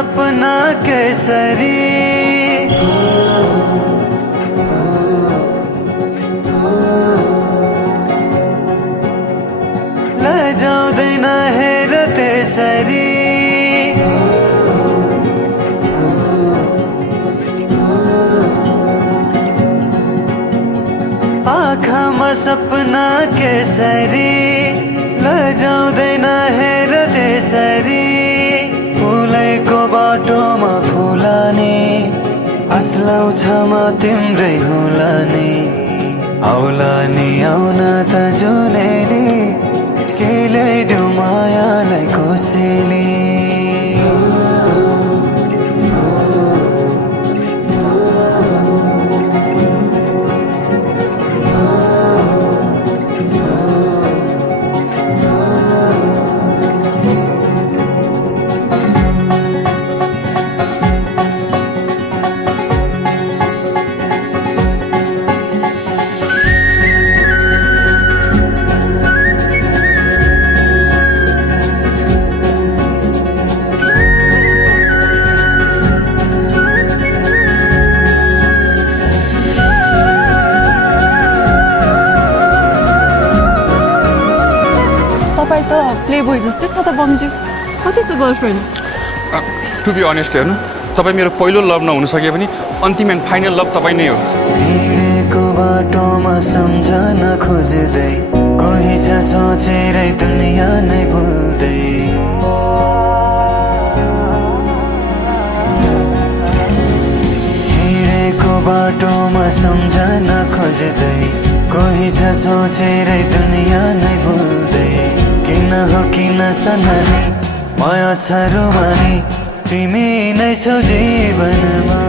सपना केसरी लजाउँदैन हेर त्यसरी आँखामा सपना केसरी लजाउँदैन हेर त्यसरी फुलेको बाटोमा फुलानी अस्लाउँछ म तिम्रै हुलानी आउलानी आउन त जुलेली के ल्याइदेऊ मायालाई कोसेली प्लेबोय जस्तै छ त बमजी कति छ गर्लफ्रेन्ड टु बी अनेस्ट हेर्नु तपाईँ मेरो पहिलो लभ नहुन सके पनि अन्तिम एन्ड फाइनल लभ तपाईँ नै हो हिँडेको बाटोमा सम्झन खोज्दै कोही छ सोचेरै दुनियाँ नै भुल्दै हिँडेको बाटोमा सम्झन खोज्दै कोही छ सोचेरै दुनियाँ नै भुल्दै किन हो किन सननी माया छ रुमानी तिमी नै छौ जीवनमा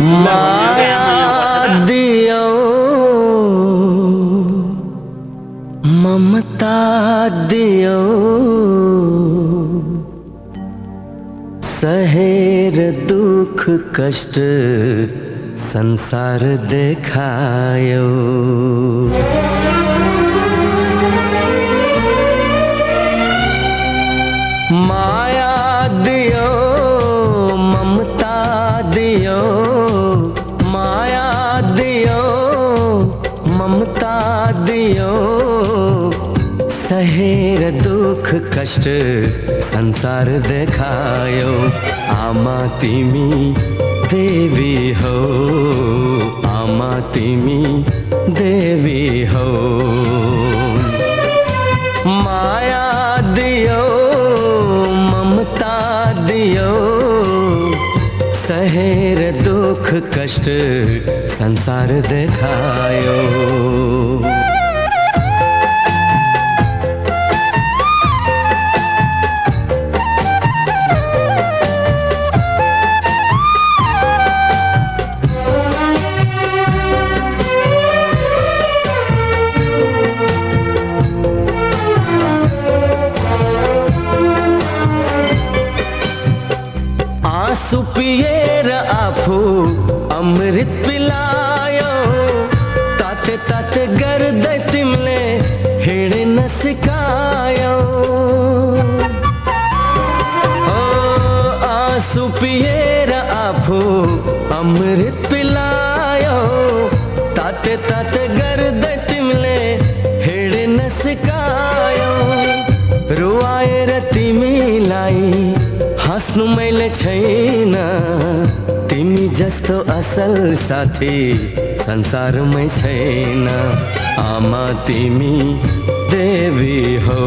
माया दियो ममता दियो सहेर दुख कष्ट संसार देखायो माया दियो ममता दियो माया दियो ममता दियो सहेर दुख कष्ट संसार देखायो आमा तिमी देवी हो आमा तिमी देवी हो माया दियो ममता दियो सहेर दुख कष्ट संसार देखायो आँसु पिएर आफू अमृत पिलायो ताते ताते तात गर्दै तिमीले हिँड्न सिकायौ ओ आँसु पिएर आफू अमृत पिलायौ ताते ताते गर्दै तिमीले हिँड्न सिकायौ रुवाएर तिमीलाई हाँस्नु मैले छैन तिमी जस्तो असल साथी संसारमै छैन आमा तिमी देवी हौ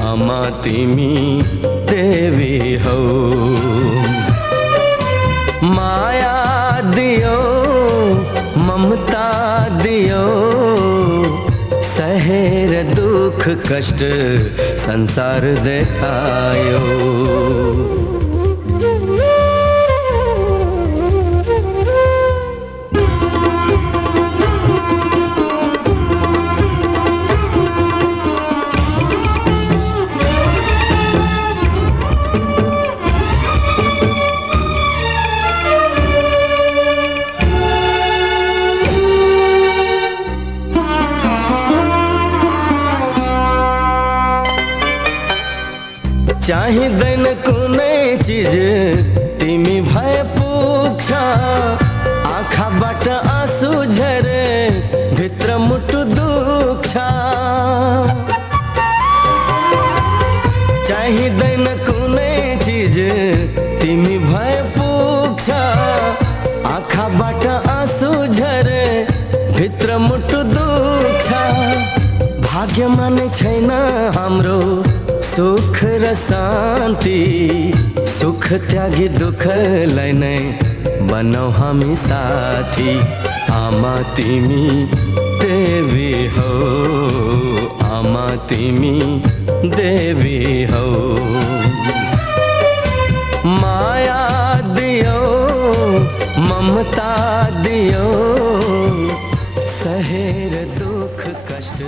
आमा तिमी देवी हौ माया दियो ममता दियो सहेर दुख कष्ट संसार देखायो चाहिँदैन कुनै चिज तिमी भए पुग्छ आँखाबाट आँसु झरे भित्र मुटु दुख्छ चाहिँदैन कुनै चिज तिमी भए पुग्छ आँखाबाट आँसु झरे भित्र मुटु दुख्छ भाग्यमा नै छैन हाम्रो सुख र शान्ति सुख त्यागी दुःखलाई नै बनाऊ हामी साथी आमा तिमी देवी हौ आमा तिमी देवी हौ माया दियो ममता दियो सहेर दुख कष्ट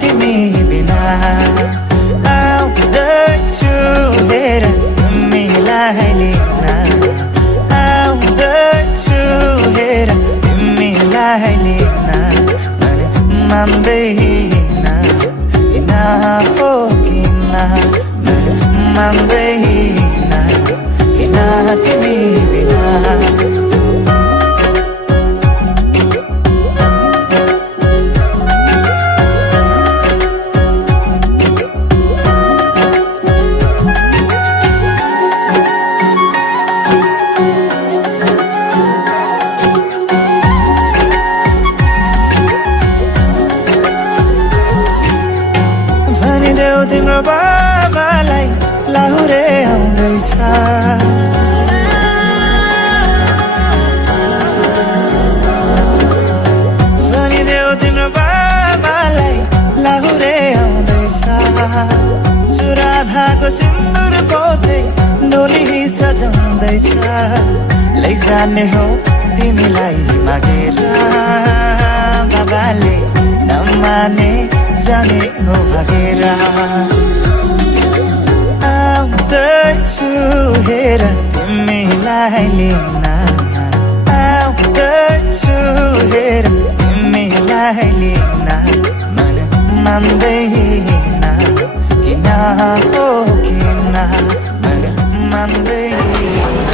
तिमी बिना आउँदैछु हेर तिमीलाई लिन आउँदैछु हेर तिमीलाई लिन मन मान्दैन किन हो किन मन मान्दैन किन तिमी बिना तिम्रो बाबालाई लाहुरे आउँदैछ भनिदेऊ तिम्रो बाबालाई लाहुरे आउँदैछ चुराधाको सिन्दुर पोते डोली सजाउँदैछ लैजाने हो तिमीलाई मागेर बाबाले नमाने जाने हो भागेर आउँदैछु हेर तिमीलाई लिन आउँदैछु हेर तिमीलाई लिन मन मान्दैन किन हो किन मन मान्दैन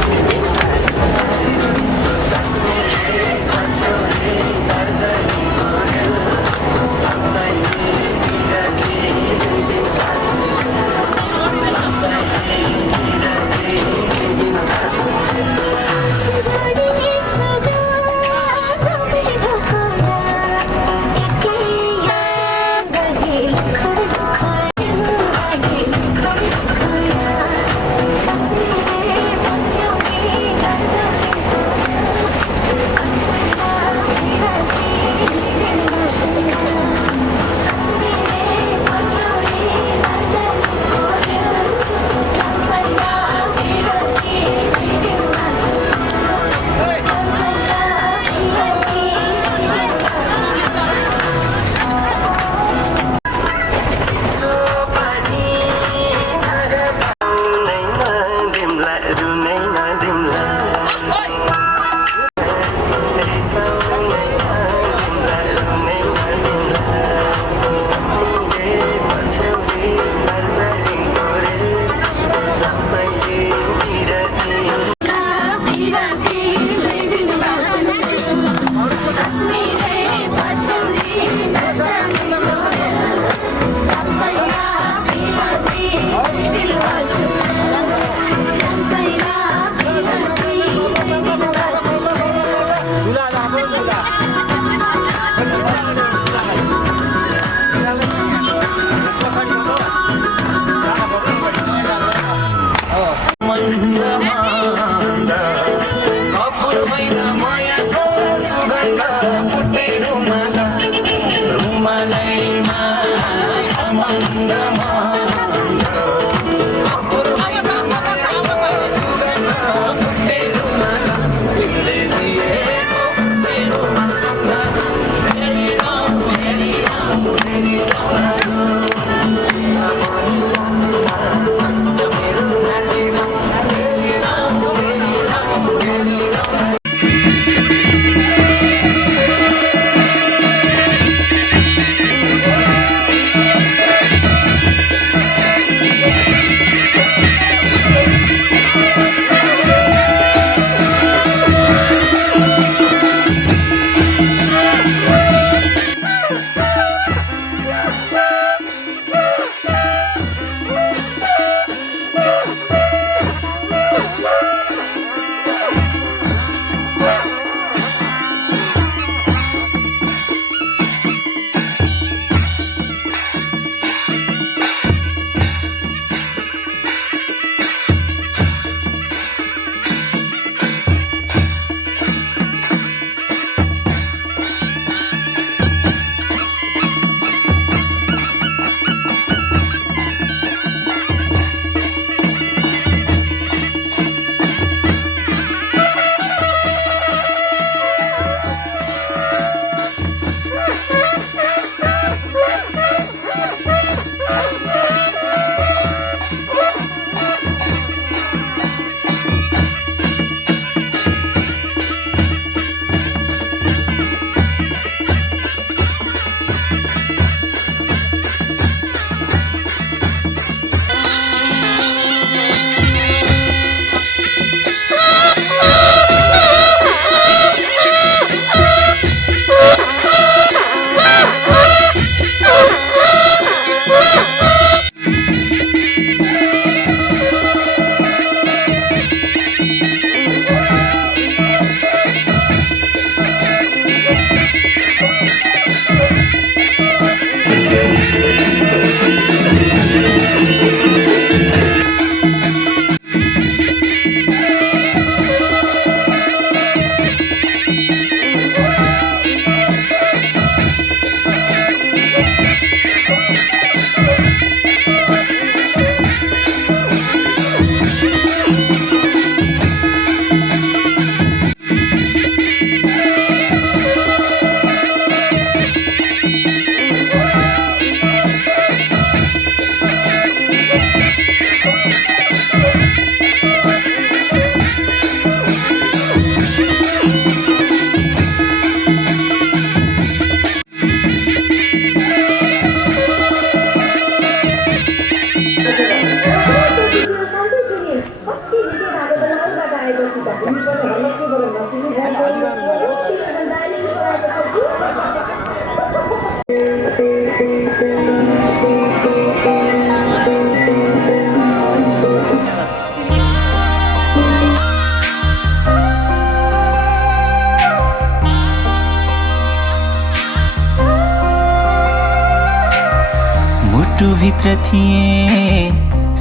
थिए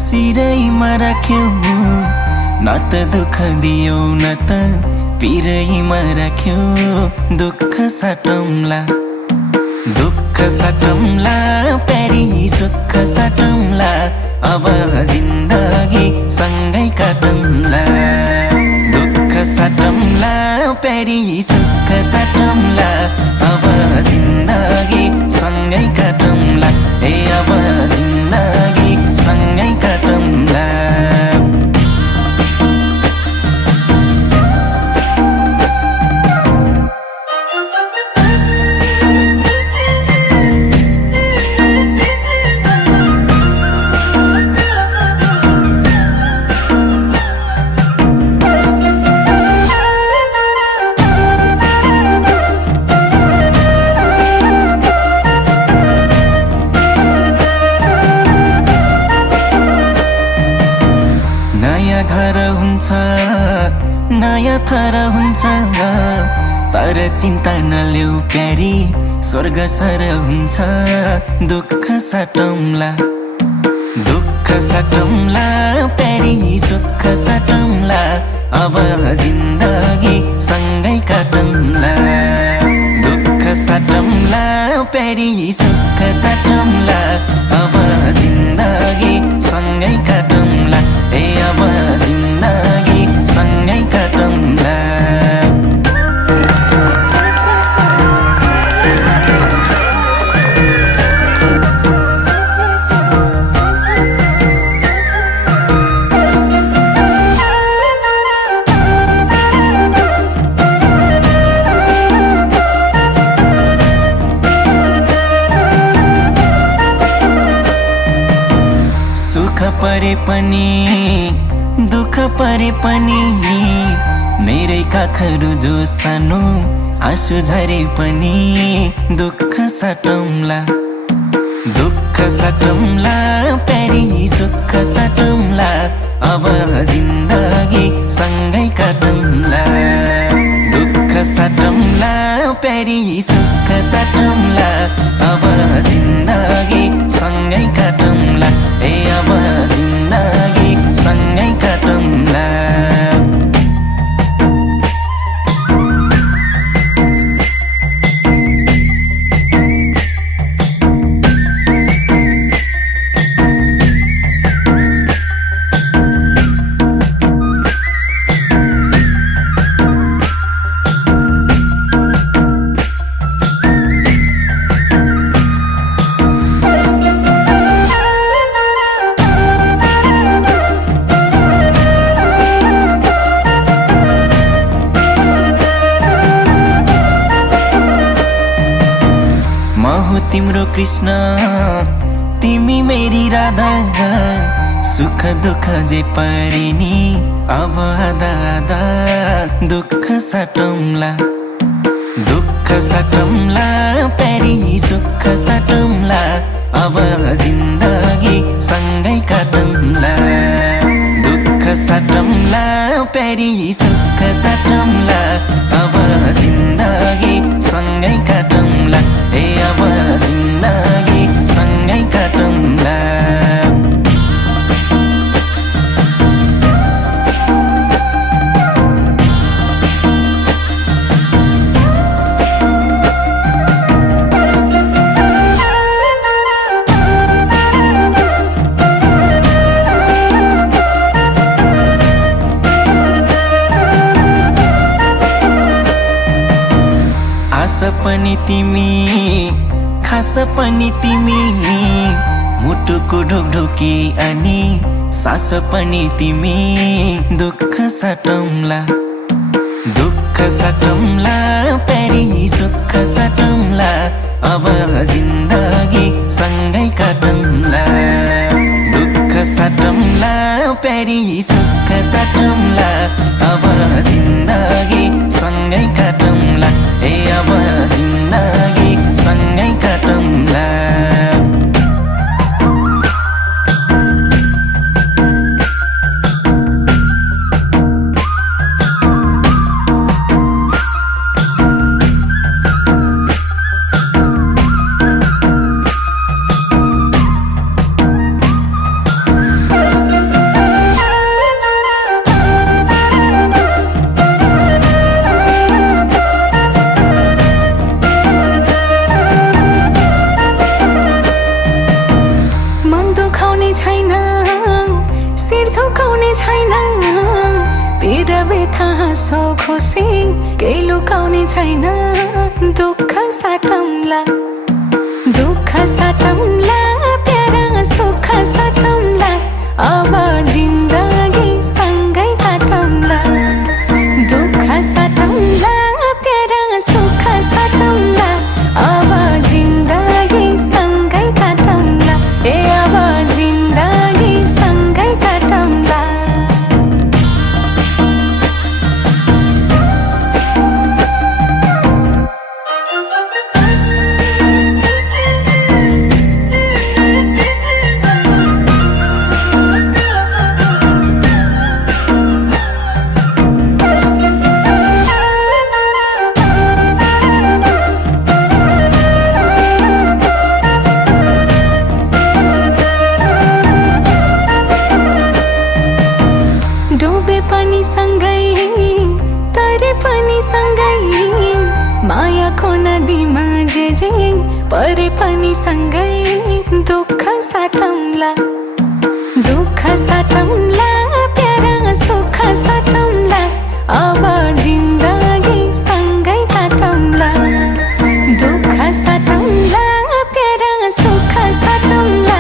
सिरैमा राख्यौ न त दुःख दियौ न त पिरैमा राख्यौ दुःख साटौँला दुःख साटौँला प्यारी सुख साटौँला अब जिन्दगी सँगै काटौँला दुःख साटौँला प्यारी सुख साटौँला अब जिन्दगी सँगै काटौँला ए अब जिन्दगी सँगै काटौँला नयाँ थर हुन्छ तर चिन्ता नलेऊ प्यारी स्वर्ग सर हुन्छ दुःख साटौँला दुःख साटौँला प्यारी सुख साटौँला अब जिन्दगी सँगै काटौँला दुःख साटौँला प्यारी सुख साटौँला अब जिन्दगी सँगै काटौँला ए अब जिन्दगी सँगै काटौँला सुख परे पनि दुःख परे पनि मेरै काखहरू जो सानो आँसु झरे पनि दुःख साटौँला दुःख साटौँला प्यारी सुख साटौँला अब जिन्दगी सँगै काटौँला दुःख साटौँला प्यारी सुख साटौँला अब जिन्दगी सँगै काटौँला ए अब जिन्दगी सँगै काटौँला तिम्रो कृष्ण तिमी मेरी राधा सुख दुःख जे परे नि अब आधा आधा दुःख साटौँला दुःख साटौँला प्यारी सुख साटौँला अब जिन्दगी सँगै काटौँला दुःख साटौँला प्यारी सुख साटौँला अब जिन्दगी सँगै काटौँला ए अब जिन्दगी सँगै काटौँला आस पनि तिमी खास पनि तिमी मुटुको ढोकढोकी अनि सास पनि तिमी दुःख साटौँला दुःख साटौँला प्यारी सुख साटौँला अब जिन्दगी सँगै काटौँला दुःख साटौँला प्यारी सुख साटौँला अब जिन्दगी सँगै काटौँला ए अब जिन्दगी सँगै काटौँला लुकाउने छैन पीर व्यथा हाँसो खुसी केही लुकाउने छैन दुःख साटौँला प्यारा सुख साटौँला अब जिन्दगी सँगै काटौँला दुःख साटौँला प्यारा सुख साटौँला अब जिन्दगी सँगै काटौँला अब जिन्दगी सँगै काटौँला डुबे पनि सँगै तरे पनि सँगै मायाको नदीमा जे परे पनि सँगै दुःख साटौँला प्यारा सुख साटौँला अब जिन्दगी सँगै काटौँला दुःख साटौँला प्यारा सुख साटौँला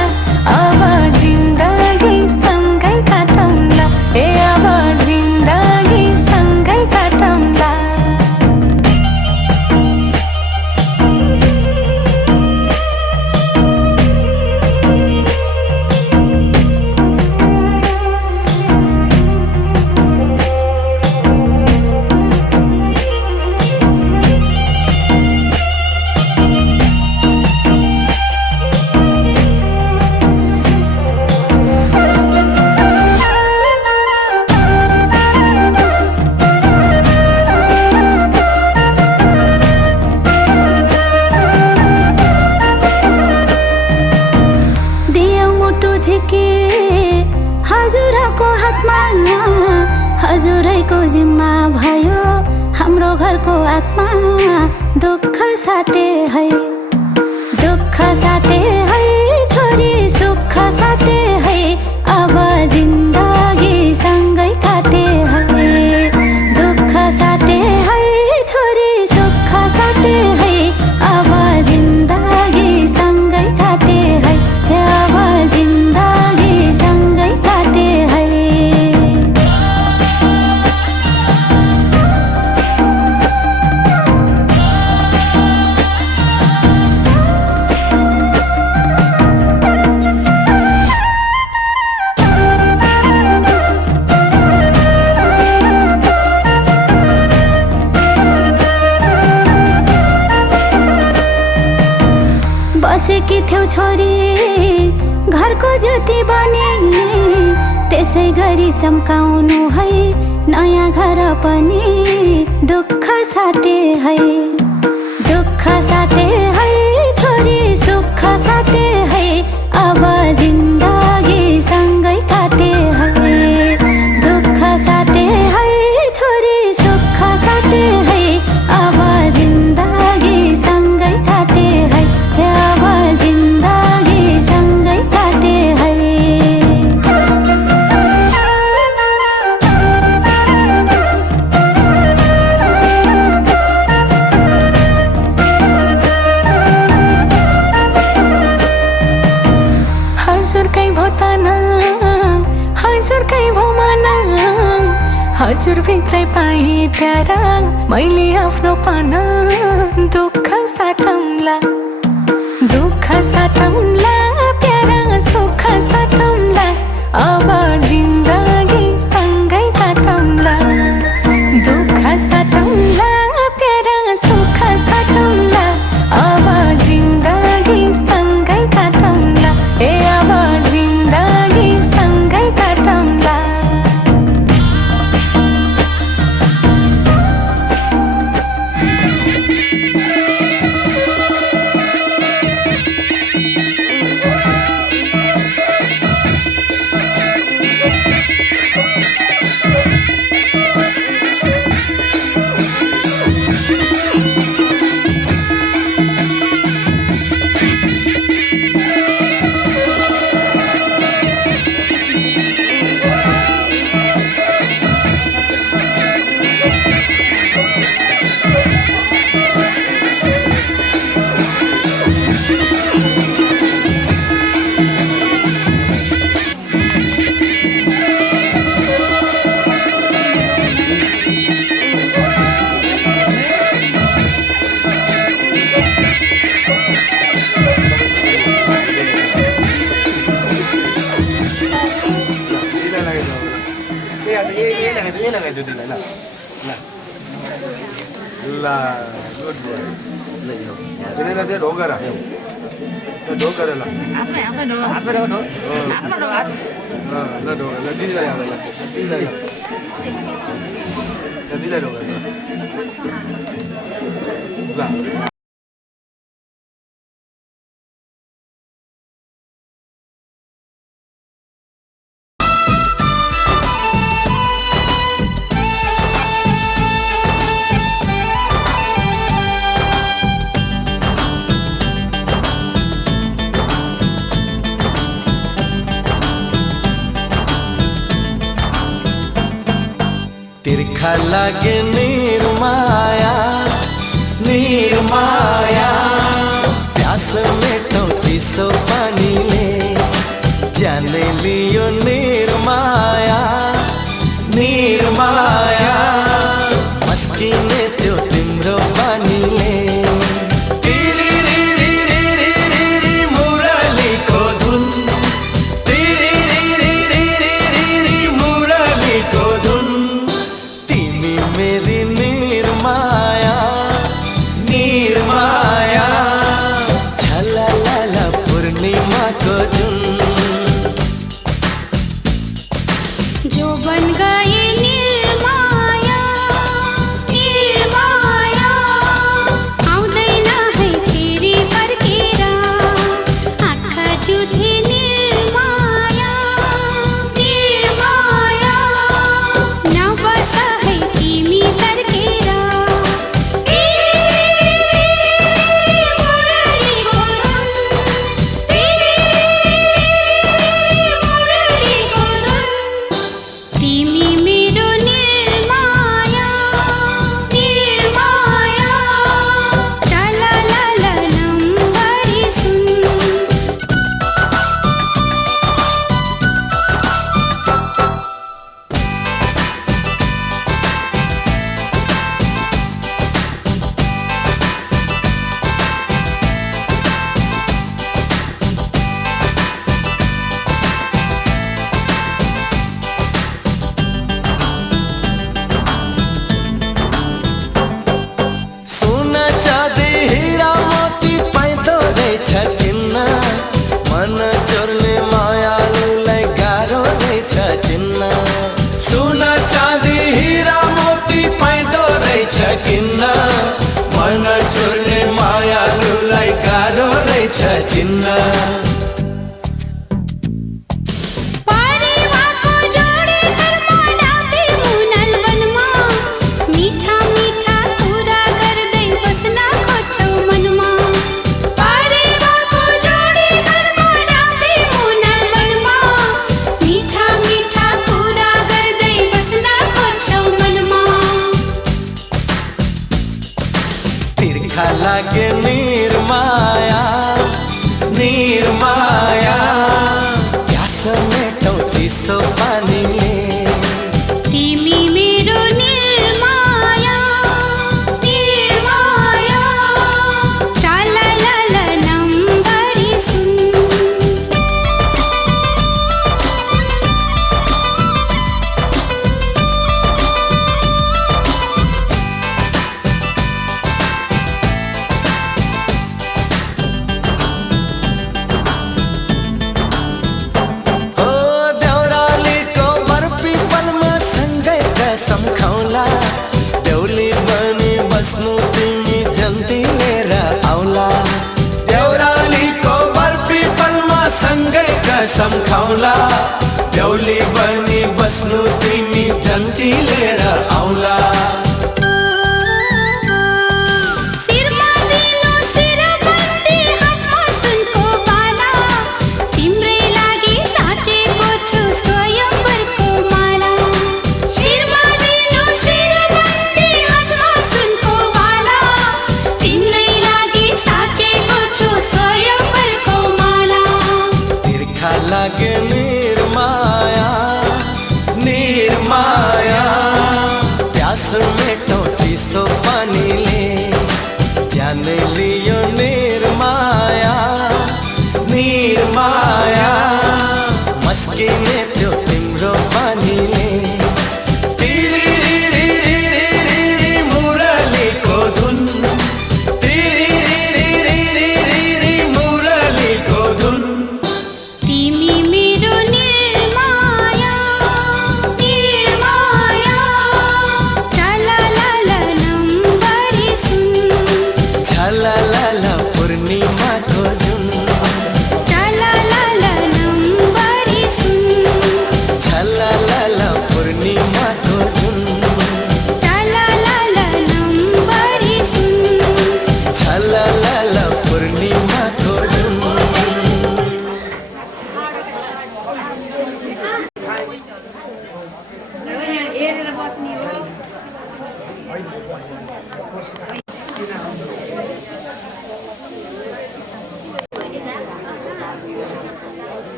अब जिन्दगी सँगै काटौँला अब जिन्दगी सँगै काटौँला हजुरको हातमा हजुरैको जिम्मा भयो हाम्रो घरको आत्मा दुःख साटे है छोरी सुख साटे है अब जिन्दगी सँगै काटे है दुःख साटे है छोरी सुख साटे है अब जिन्दगी सँगै काटे है अब जिन्दगी सँगै काटे है बसेकी थियौ छोरी घरको ज्योति बने त्यसै गरी चम्काउनु है नयाँ घर पनि दुःख साटे है छोरी सुख साटे है अब जिन्दगी सँगै काटे है दुःख साटे है छोरी सुख साटे है अब जिन्दगी सँगै काटे है अब जिन्दगी सँगै काटे है हजुरकै भो तना हजुरकै भो मना हजुर भित्रै पाए प्यारा मैले आफ्नो पाना दुःख साटौँला प्यारा सुख साटौँला अब जिन्दगी सँगै काटौँला दुःख साटौँला प्यारा सुख साटौँला अब जिन्दगी सँगै काटौँला अब जिन्दगी सँगै काटौँला तिर्खा लागे निर्माया निर्माया प्यास में तो चिसो पानीले जाने लियो निर्माया निर्माया मस्किने त्यो तिम्रो पानीले मुरलीको धुन मुरलीको धुन तिमी मेरी निर्माया निर्माया झललल पूर्णिमाको जुन जो बन गए निर्माया निर्माया आउँदैन है फेरि फर्केर आँखा जुधे निर्माया निर्माया नबस है तिमी तर्केर मुरलीको धुन मुरलीको धुन तिमी मेरो निर्माया निर्माया टललल नम्बरी सुन सोना चाँदी हीरा मोती पाइँदो रहेछ किन्न मन चोर्ने मायालुलाई गाह्रो रहेछ चिन्न सोना चाँदी हीरा मोती पाइँदो रहेछ किन्न मन चोर्ने मायालुलाई गाह्रो रहेछ चिन्न परिवारको जोडी घरमा डाके मुनाल वनमा मिठा मिठा कुरा गर्दै बस्न खोज्छौ मनमा परिवारको जोडी घरमा डाके मुनाल वनमा मिठा मिठा कुरा गर्दै बस्न खोज्छौ मनमा तिर्खा लागे निर्माया निर्माया प्यास मेटौ चिसो पानीले तिमी मेरो निर्माया निर्माया टललल नम्बरी सुन हो देउरालीको बरपीपलमा सँगै कसम खाउला देउली बनी बस्नु तिमी जन्ती लिएर आउला देउरालीको बरपीपलमा सँगै कसम खाउला देउली बनी बस्नु तिमी जन्ती लिएर आउला शिरमा दिलो शिरबन्दी हातमा सुनको बाला तिम्रै लागि साचेको छु स्वयंवरको माला शिरमा दिलो शिरबन्दी हातमा सुनको बाला तिम्रै लागि साचेको छु स्वयंवरको माला तिर्खा लागे निर्माया निर्माया प्यास में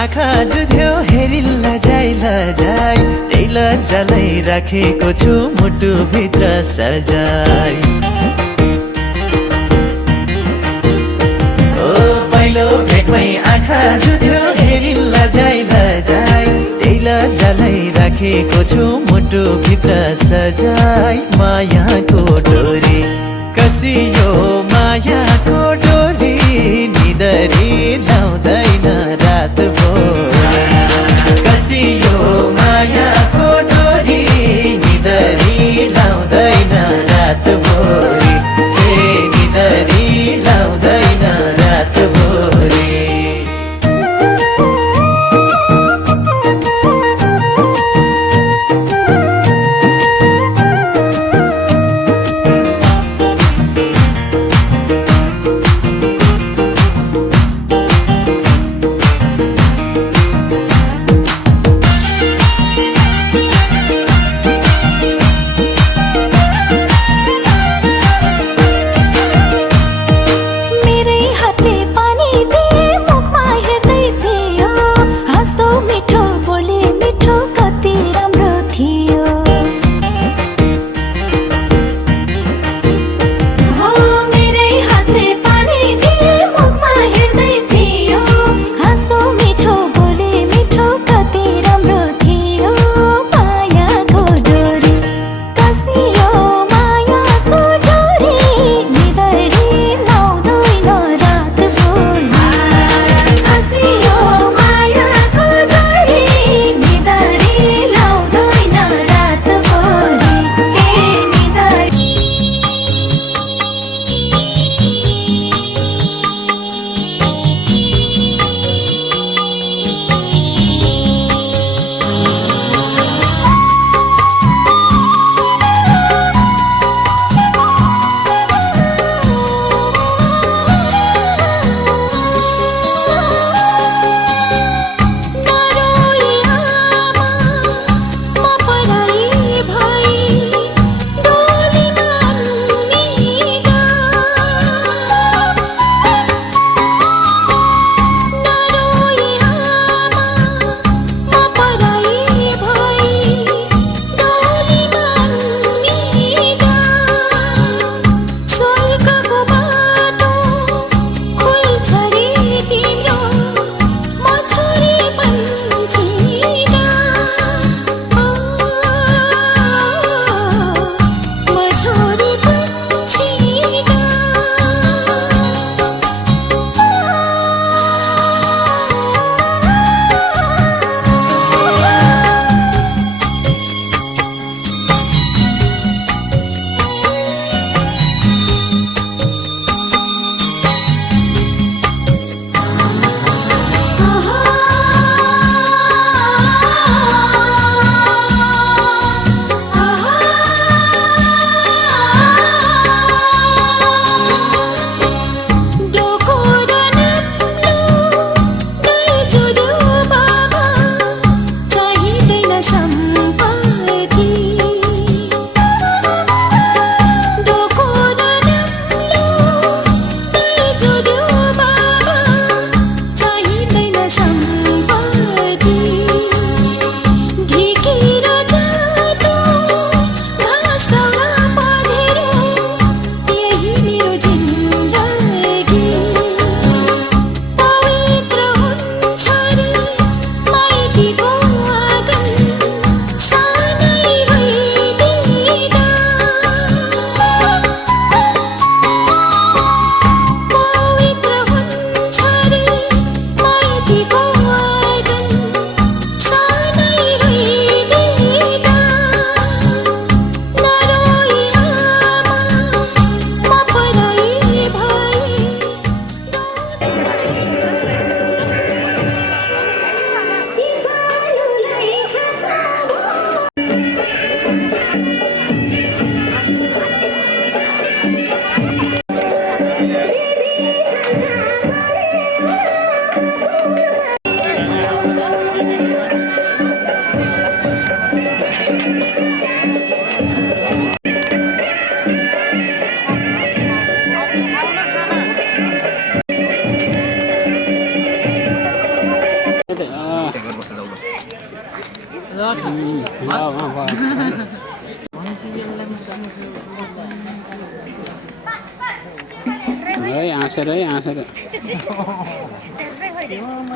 आँखा जुध्यो हेरी लजाई त्यही लज्जालाई राखेको छु मुटु भित्र सजाई ओ पहिलो भेटमै आँखा जुध्यो हेरी लजाई त्यही लज्जालाई राखेको छु मुटु भित्र सजाई मायाको डोरी कसियो मायाको डोरी निदरी लाउँदैन रात कसियो मायाको डोरी निदरी लाउँदैन रात भोरी निदरी लाउँदैन रात भोरी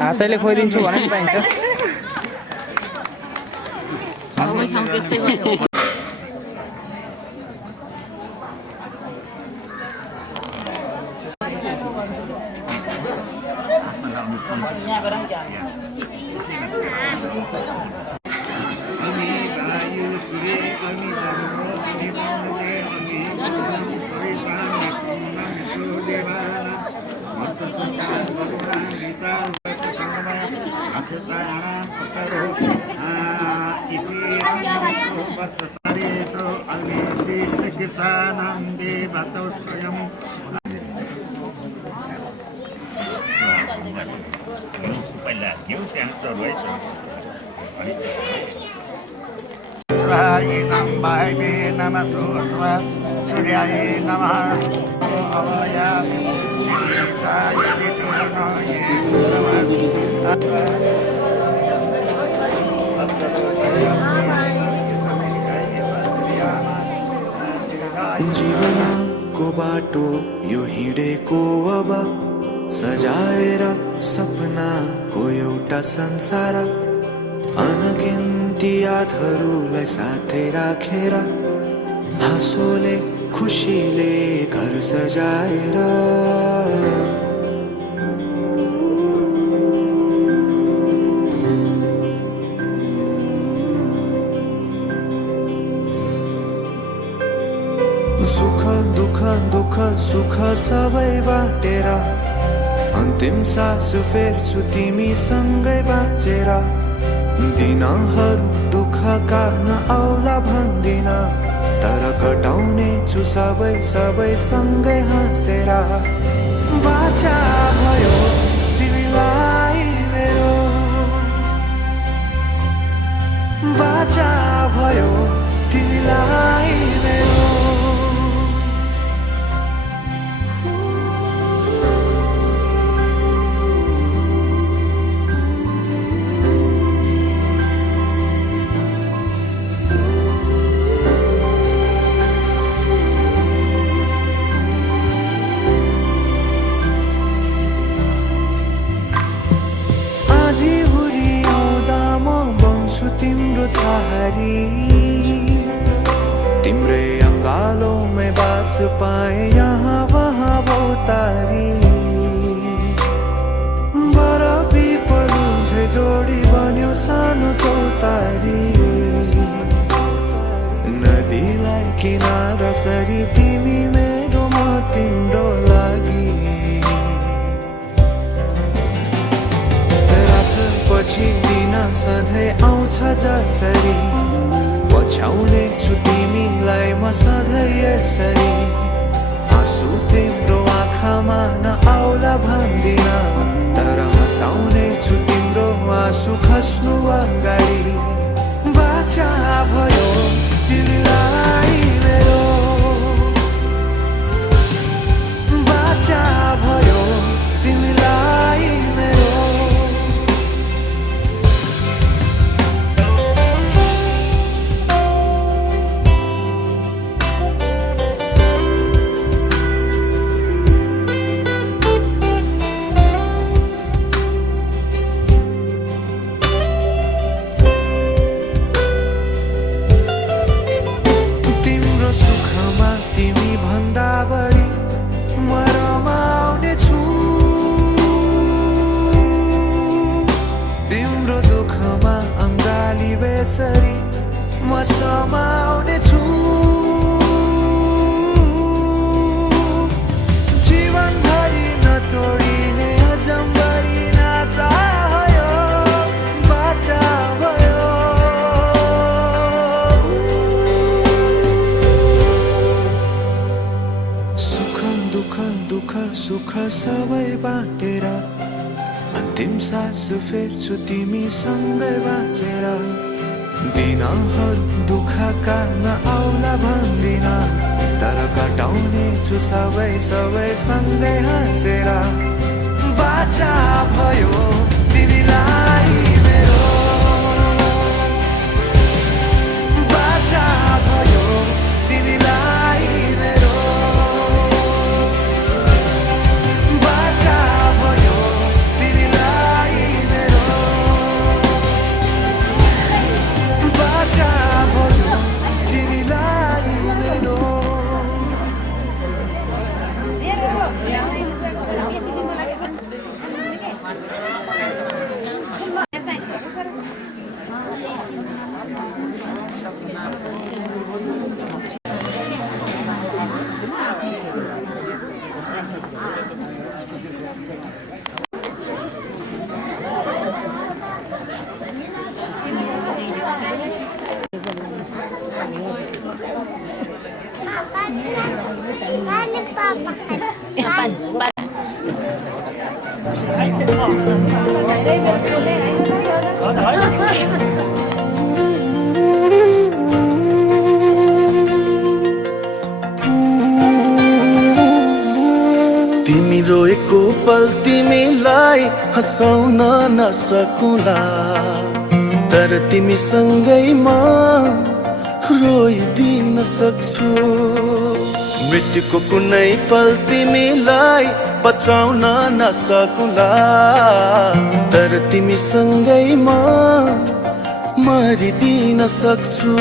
हातैले खोइदिन्छु भने पनि पाइन्छ। जीवनको बाटो यो हिँडेको अब सजाएर सपनाको एउटा संसार अनगिन्ती यादहरूलाई साथै राखेर हाँसोले खुसीले घर सजाएर सुख दुःख दुःख सुख सबै बाटेर अन्तिम सास फेर्छु तिमीसँगै बाँचेर दिनहरू दुःखका नआउला भन्दिन तर कटाउने छु सबै सबै सँगै हाँसेर बाचा भयो तिमीलाई मेरो बाचा भयो तिमीलाई मेरो तिम्रो छहारी तिम्रै अङ्गालोमै बास पाए यहाँ वहाँ बहुतारी बरफी परुझे जोडी बन्यो सानो चौतारी नदीलाई किनारा सरी तिमी मेरो म तिम्रो लागि पछि दिन सधैँ आउँछ जसरी पछ्याउने छु तिमीलाई म सधैँ यसरी आँसु तिम्रो आँखामा नआउला भन्दिन तर हँसाउने छु तिम्रो आँसु खस्नु अगाडि बाचा भयो तिमीलाई मेरो बाचा भयो तिमीलाई मेरो म समाउने छु जीवनभरि नतोडिने अजम्बरी नाता भयो बाचा भयो सुख दुःख दुःख सुख सबै बाँटेर अन्तिम सास फेर्छु तिमीसँगै बाँचेर दिनहरू दुःखका नआउला भन्दिन तर कटाउने छु सबै सबै सँगै हाँसेर बाचा भयो तिमीलाई मेरो बाचा भयो तिमीलाई मेरो तिमी रोएको पल तिमीलाई हँसाउन नसकुला, तर तिमी सँगैमा रोइदिन सक्छु। मृत्युको कुनै पल तिमीलाई बचाउन नसकुला, तर तिमी सँगैमा मरिदिन सक्छु।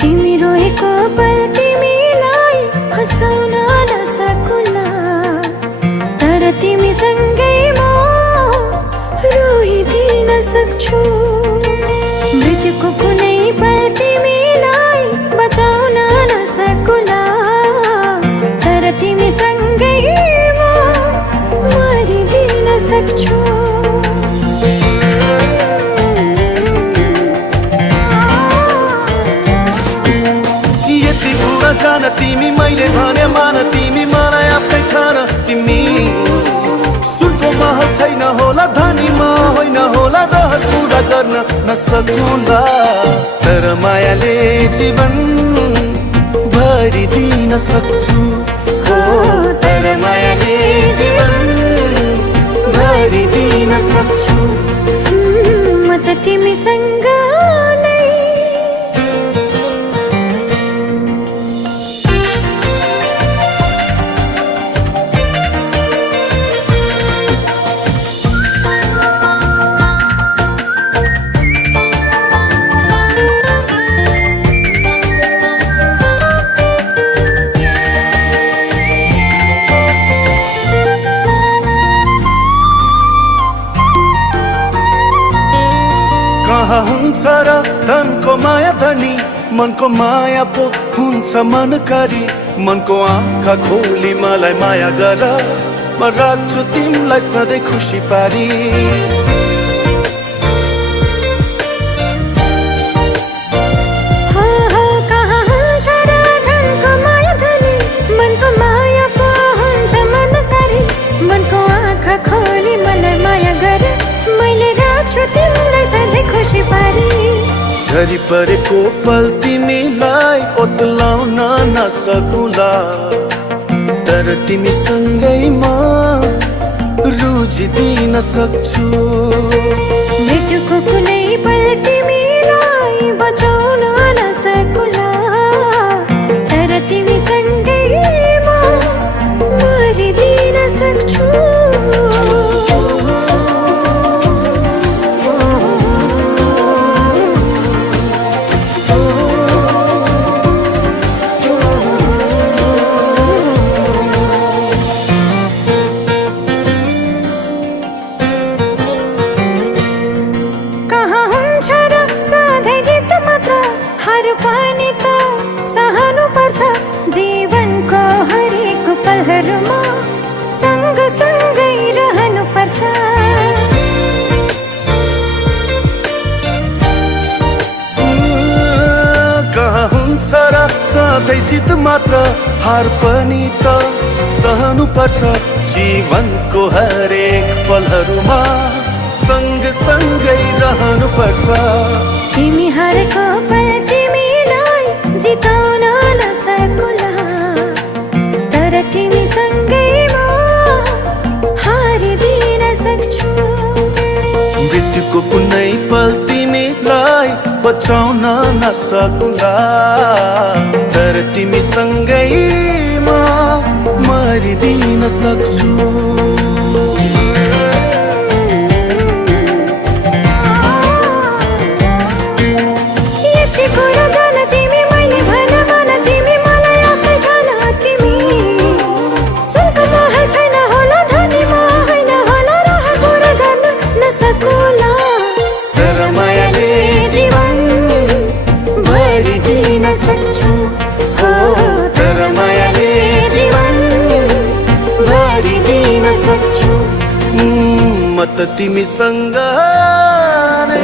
तिमी रोएको पल तिमीलाई हँसाउन नसकुला, तर तिमी सँगैमा रोइदिन सक्छु। मृत्युको कुनै पल तिमीलाई बचाउन नसकुला, तर तिमी सँगैमा मरिदिन सक्छु। जान तिमी मैले भने मान, तिमी मलाई आफै ठान। तिमी सुनको महल छैन होला, धनीमा होइन होला, रहर पुरा गर्न नसकुला, तर मायाले जीवन भरिदिन सक्छु। हो तर मायाले जीवन भरिदिन सक्छु। म त तिमीसँग कहाँ हुन्छ र धनको माया धनी, मनको माया पो हुन्छ मनकारी। मनको आँखा खोली मलाई माया गर, म राख्छु तिमीलाई सधैँ खुसी पारी। कहाँ हुन्छ र धनको माया धनी, मनको माया पो हुन्छ मनकारी। मनको आँखा खोली मलाई माया गर, मैले राख्छु तिमीलाई सधैँ खुसी पारी। झरी परेको पल तिमीलाई ओतलाउन नसकुला, तर तिमी सँगैमा रुझिदिन सक्छु। मृत्युको कुनै पल तिमीलाई बचाउन नसकुला, तर तिमी सँगैमा मरिदिन सक्छु। पनि त सहनु पर्छ, जीवनको हरेक पलहरूमा सँगसँगै रहनु पर्छ। कहाँ हुन्छ र सधैँ जित मात्र, हार पनि त सहनु पर्छ। जीवनको हरेक पलहरूमा सँगसँगै रहनु पर्छ। तिमी हारेको पल तिमीलाई जिताउन नसकुला, तर तिमी सँगैमा हारिदिन सक्छु। मृत्युको कुनै पल तिमीलाई बचाउन नसकुला, तर तिमी सँगैमा मरिदिन सक्छु। तिमीसँग नै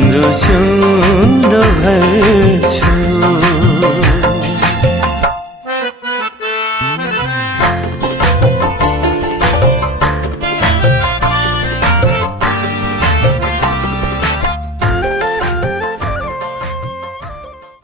तिम्रो सुन्दो भर्छु